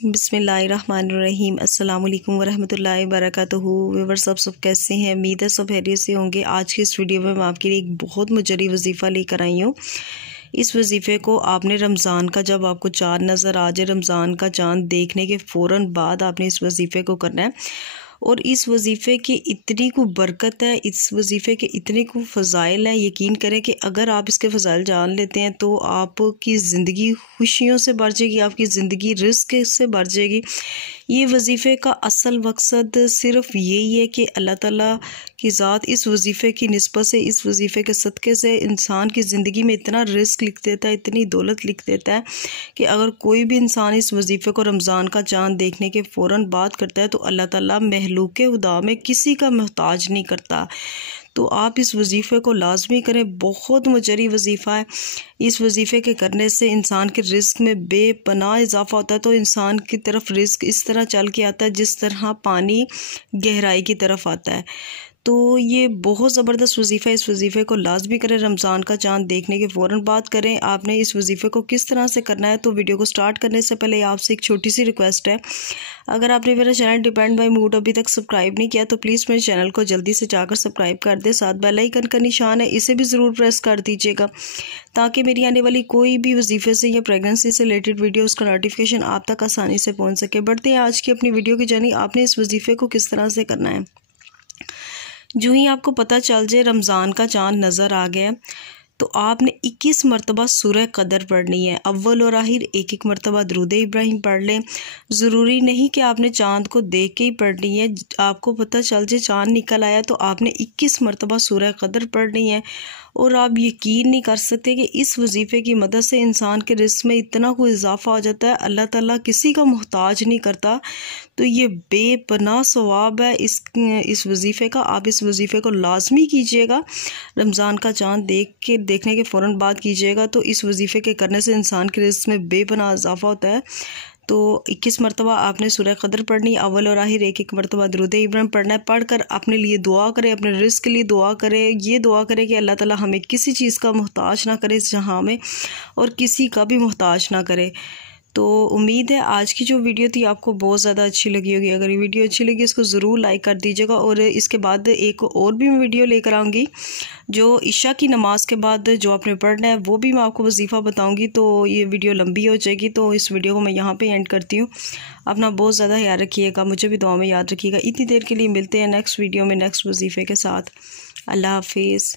बिस्मिल्लाहिर्रहमानिर्रहीम। अस्सलाम वालेकुम वरहमतुल्लाहि वबरकातुहू। व्यूअर्स, सब कैसे हैं? उम्मीद है सब खैरियत से होंगे। आज की इस वीडियो में मैं आपके लिए एक बहुत मुजरी वजीफ़ा लेकर आई हूँ। इस वजीफ़े को आपने रमज़ान का, जब आपको चाँद नज़र आ जाए, रमज़ान का चाँद देखने के फ़ौरन बाद आपने इस वजीफ़े को करना है। और इस वजीफ़े की इतनी को बरकत है, इस वजीफ़े के इतने को फ़ज़ाइल हैं। यकीन करें कि अगर आप इसके फ़ज़ाइल जान लेते हैं तो आपकी ज़िंदगी खुशियों से भर जाएगी, आपकी ज़िंदगी रिज़्क़ से भर जाएगी। ये वजीफ़े का असल मकसद सिर्फ़ यही है कि अल्लाह ताला की ज़ात इस वजीफ़े की निस्बत से, इस वजीफ़े के सदक़े से इंसान की ज़िंदगी में इतना रिज़्क़ लिख देता है, इतनी दौलत लिख देता है कि अगर कोई भी इंसान इस वजीफ़े को रमज़ान का चाँद देखने के फ़ौरन बाद करता है तो अल्लाह ताला महलूक़े खुदा में किसी का मोहताज नहीं करता। तो आप इस वजीफ़े को लाजमी करें। बहुत मुजरी वजीफ़ा है। इस वजीफ़े के करने से इंसान के रिज़्क़ में बेपनाह इजाफ़ा होता है। तो इंसान की तरफ रिज़्क़ इस तरह चल के आता है जिस तरह पानी गहराई की तरफ आता है। तो ये बहुत ज़बरदस्त वजीफ़ा है। इस वजीफ़े को लाजमी करें, रमज़ान का चाँद देखने के फ़ौरन बाद करें। आपने इस वजीफ़े को किस तरह से करना है, तो वीडियो को स्टार्ट करने से पहले आपसे एक छोटी सी रिक्वेस्ट है। अगर आपने मेरा चैनल डिपेंड बाय मूड अभी तक सब्सक्राइब नहीं किया तो प्लीज़ मेरे चैनल को जल्दी से जाकर सब्सक्राइब कर दें। साथ बेल आइकन का निशान है, इसे भी ज़रूर प्रेस कर दीजिएगा ताकि मेरी आने वाली कोई भी वजीफ़े से या प्रेगनेंसी से रिलेटेड वीडियो उसका नोटिफिकेशन आप तक आसानी से पहुँच सके। बढ़ते हैं आज की अपनी वीडियो की जानी। आपने इस वजीफ़े को किस तरह से करना है। जो ही आपको पता चल जाए रमज़ान का चाँद नज़र आ गया तो आपने 21 मरतबा सूरह कदर पढ़नी है। अव्वल और आखिर एक एक मरतबा दुरूद इब्राहिम पढ़ लें। ज़रूरी नहीं कि आपने चाँद को देख के ही पढ़नी है। आपको पता चल जाए चाँद निकल आया तो आपने 21 मरतबा सूरह कदर पढ़नी है। और आप यकीन नहीं कर सकते कि इस वजीफ़े की मदद से इंसान के रिज़्क़ में इतना कोई इजाफ़ा हो जाता है। अल्लाह ताला किसी का मोहताज नहीं करता। तो ये बेपनाह सवाब है इस वजीफ़े का। आप इस वजीफ़े को लाजमी कीजिएगा। रमज़ान का चाँद देखने के फ़ौरन बाद कीजिएगा तो इस वजीफ़े के करने से इंसान के रिज़्क़ में बेपनाह इजाफ़ा होता है। तो 21 मरतबा आपने सूरह कदर पढ़नी, अव्वल और आखिर एक एक मरतबा दुरूद इब्राहिम पढ़ना है। पढ़कर अपने लिए दुआ करें, अपने रिज़्क़ के लिए दुआ करें। ये दुआ करें कि अल्लाह ताला हमें किसी चीज़ का मोहताज ना करे इस जहां में, और किसी का भी मोहताज ना करे। तो उम्मीद है आज की जो वीडियो थी आपको बहुत ज़्यादा अच्छी लगी होगी। अगर ये वीडियो अच्छी लगी इसको ज़रूर लाइक कर दीजिएगा। और इसके बाद एक और भी मैं वीडियो लेकर आऊँगी जो इशा की नमाज़ के बाद जो आपने पढ़ना है वो भी मैं आपको वजीफ़ा बताऊँगी। तो ये वीडियो लंबी हो जाएगी तो इस वीडियो को मैं यहाँ पे एंड करती हूँ। अपना बहुत ज़्यादा ख्याल रखिएगा, मुझे भी दुआ में याद रखिएगा। इतनी देर के लिए मिलते हैं नेक्स्ट वीडियो में नेक्स्ट वजीफ़े के साथ। अल्लाह हाफिज़।